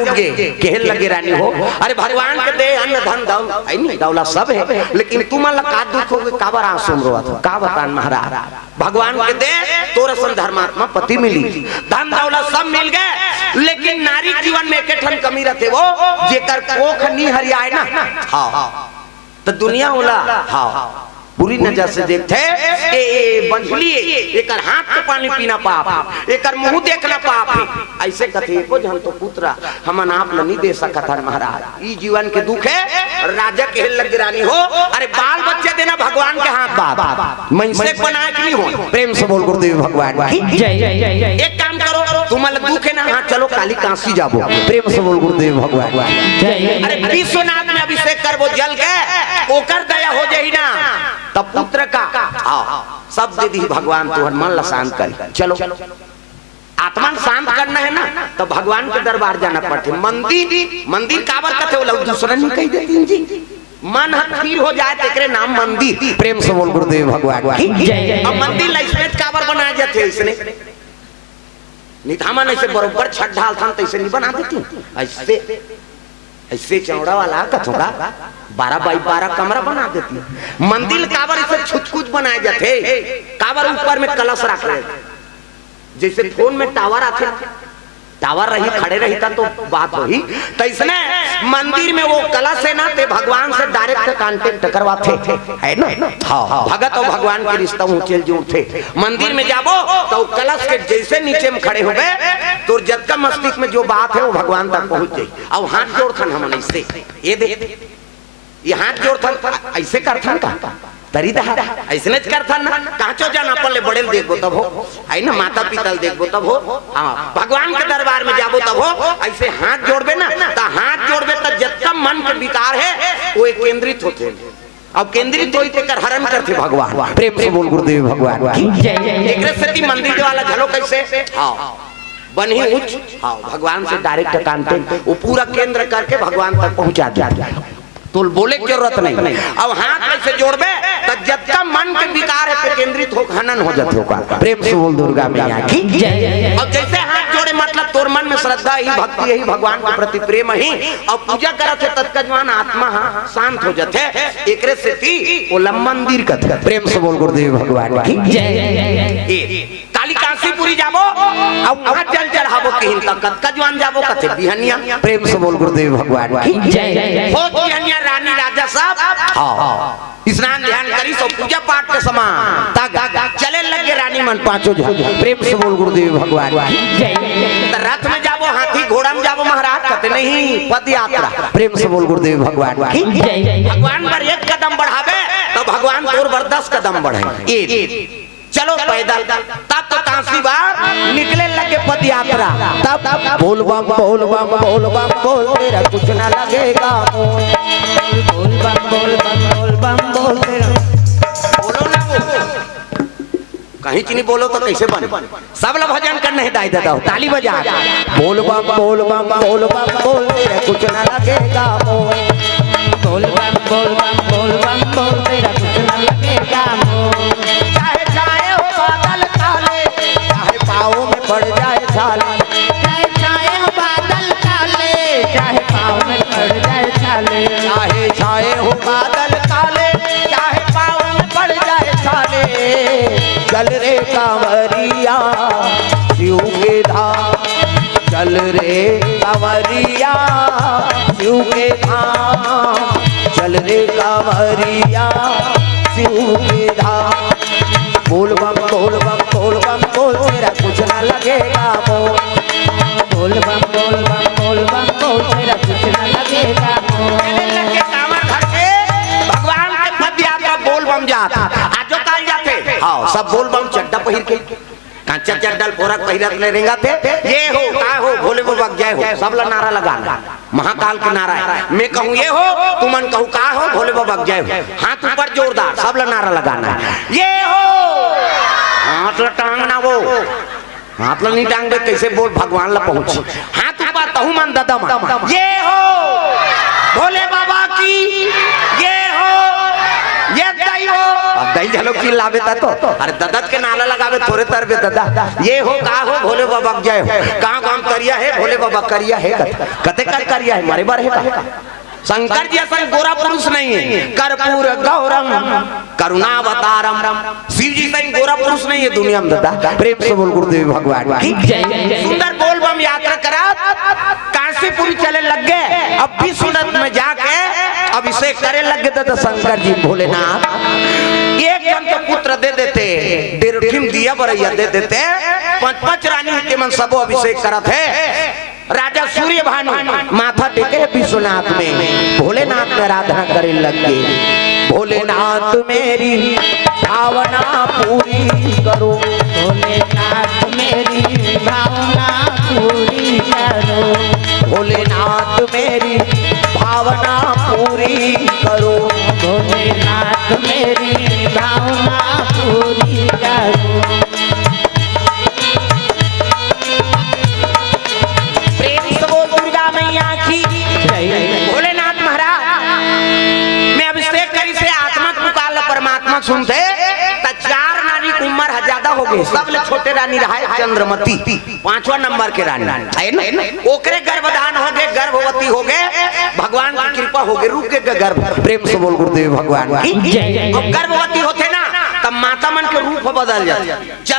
उठ गए कहने लगे रानी हो अरे भगवान के दे अन्न धन दौलत सब है लेकिन तुम्हारा का दुख हो का बार आंसू रो का बतान महाराज भगवान के दे तोर सन धर्मात्मा पति मिली धन दौलत सब मिल गए लेकिन नारी जीवन में एक ठन कमी रहते वो जेकर कोख नी हरियाए ना हाँ तो दुनिया होला हाँ बुरी नजर से देखते बंझुली एकर हाथ के पानी पीना पाप एकर मुंह देखना पाप है ऐसे कथे को जन तो पुत्रा हमन आप नहीं दे सकत हन महाराज ई जीवन के दुख है राजा के लग रानी हो अरे बाल बच्चे देना भगवान के हाथ बाप मैं से बनाए कि नहीं हो प्रेम से बोल गुरुदेव भगवान की जय एक काम करो तुम्हारे दुख है ना हाँ चलो काली काशी जाबो प्रेम से बोल गुरुदेव भगवान अरे विश्वनाथ में अभिषेक कर वो जल के ओकर दया हो जाई ना तब पुत्र का सब दे दी भगवान तुहर मन ला शांत कर चलो आत्मा शांत करना है ना तो भगवान के दरबार जाना पड़ते मंदिर काबर कथे वो लोग दूसरा नहीं कह देती जी मन स्थिर हो जाए तेरे नाम मंदिर प्रेम से बोल गुरुदेव भगवान अब मंदिर लाइसमेंट काबर बनाया जाते इसने निधामन ऐसे बरोबर छत ढाल था तो ऐसे नहीं बना देती ऐसे चौड़ा वाला कथोगा 12x12 कमरा बना देती मंदिर काबर इसे छुचकुच बनाए जाते काबर ऊपर में कलश रख रहे जैसे फोन में टावर आते टावर रही खड़े रही था तो बात हुई तो इसने मंदिर में वो कलश है ना ते भगवान से डायरेक्ट कांटेक्ट करवाते है ना हाँ भगत और भगवान के रिश्ता ऊंचे जोड़ते मंदिर में जाबो तो कलश के जैसे नीचे में खड़े हो गए तो जब का मस्तिष्क में जो बात है वो भगवान तक पहुंच गई अब हाथ जोड़ थन हम ऐसे ये देख ये हाथ जोड़ थन ऐसे कर थन का तरी दा ऐसे नहीं करता ना काचो जाना पड़े बड़े देखो तब हो है ना माता पिता देखो तब हो हाँ भगवान के दरबार में जाबो तब हो ऐसे हाथ जोड़बे ना तो हाथ जोड़बे तो जितना मन के विकार है वो केंद्रित होते अब केंद्रित होई ते कर हरण करते भगवान प्रेम से बोल गुरुदेव भगवान एक से मंदिर वाला झलो कैसे हाँ बनी उच्च हाँ भगवान से डायरेक्ट कांटेक्ट वो पूरा केंद्र करके भगवान तक पहुंचा दिया तो बोले की जरूरत नहीं अब हाथ कैसे जोड़बे तो जब तक मन के विकार है तो केंद्रित हो हनन हो जाते होगा प्रेम से बोल दुर्गा मैया की जय अब जैसे हाथ जोड़े मतलब तोर मन में श्रद्धा ही भक्ति ही भगवान के प्रति प्रेम ही और पूजा करत है तत्कजवान आत्मा शांत हो जाते एकरे से थी वो मंदिर का प्रेम से बोल गुरुदेव भगवान की जय काली काशीपुरी जाबो अब वहां जल चढ़ाबो कहीं तक कजवान जाबो कथे बिहनिया प्रेम से बोल गुरुदेव भगवान की जय हो बिहनिया रानी राजा साहब हाँ स्नान ध्यान करी सो पूजा पाठ के समान तक चले लगे रानी मन पांचों प्रेम से बोल गुरुदेव भगवान रथ में जाबो हाथी घोड़ा में जाबो महाराज कहते नहीं पद यात्रा प्रेम से बोल गुरुदेव भगवान भगवान पर एक कदम बढ़ावे तो भगवान और बर 10 कदम बढ़े चलो पैदल तब तो काशी बार निकले लगे पद यात्रा तब बोल बम बोल बम बोल बम बोल तेरा कुछ ना लगेगा बोल बम बोल बम बोल बम बोल तेरा बोलो ना वो कहीं चीनी बोलो तो कैसे बने सब लोग भजन करने हिदायत देता हो ताली बजा बोल बम बोल बम बोल बम बोल तेरा कुछ ना लगेगा बोल बम बोल बम बोल बम बोल तेरा कुछ ना लगेगा पड़ जाए छाले चाहे हो बादल काले चाहे पाँव में पड़ जाए छाले चाहे छाए हो बादल काले चाहे पाँव में पड़ जाए छाले चल रे कांवरिया शिव के धाम चल रे कांवरिया शिव के धाम चल रे कांवरिया शिव के धाम बोल बम बोल बम बोल बम बोल तेरा कुछ ना लगेगा बोल बम बोल बम बोल बम बोल तेरा कुछ ना लगेगा भगवान के पद यात्रा बोल बम जाता आज काल जाते हाँ सब बोल बम चड्डा पहिर के कांचा चड्डल पोरक पहिरत ले रेंगा थे ये हो का हो भोले बाबा जय हो सब ला नारा लगाना महाकाल के नारा है मैं कहूँ ये हो तुमन कहूँ का हो भोले बाबा जय हो हाथ ऊपर जोरदार सब ला नारा लगाना ये हो हाथ ला टांगना वो हाथ ला नहीं टांग दे कैसे बोल भगवान ला पहुंच हाथ ऊपर तहु मन ददम ये हो भोले बाबा की ये हो ये लगाई हो। अब दही झलक की लावे ता तो अरे ददत के नाला लगावे थोड़े तरबे दादा ये हो का हो भोले बाबा जय हो कहां काम करिया है भोले बाबा करिया है कते कर करिया है मारे बार है का शंकर जी ऐसा गोरा पुरुष नहीं है कर्पूर गौरम करुणावतारम शिव जी ऐसा गोरा पुरुष नहीं है दुनिया में दादा प्रेम से बोल गुरुदेव भगवान की जय। सुंदर बोल बम यात्रा करा काशीपुर चले लग गए अब विश्वनाथ में जाके अब इसे करे लग गए तो शंकर जी भोलेनाथ एक जन तो पुत्र दे देते डेढ़ दिया बरैया दे देते पांच रानी के मन सबो अभिषेक करत है राजा सूर्य भानु माथा टेके विश्वनाथ में भोलेनाथ में आराधना करे लग गए। भोलेनाथ मेरी भावना पूरी करो भोलेनाथ मेरी भावना पूरी करो भोलेनाथ मेरी भावना पूरी करो भोलेनाथ मेरी भावना पूरी करो। भोलेनाथ महाराज मैं अभिषेक करी से आत्मा पुकार परमात्मा सुनते चार रानी की उम्र ज्यादा हो गई सब ले छोटे रानी रहा चंद्रमती 5वां नंबर के रानी है ना ओकरे गर्भधान हो गए गर्भवती हो गए भगवान की कृपा हो गई रुक के गर्भ प्रेम से बोल गुरुदेव भगवान की जय। गर्भवती होते ना तब माता मन के रूप बदल जाते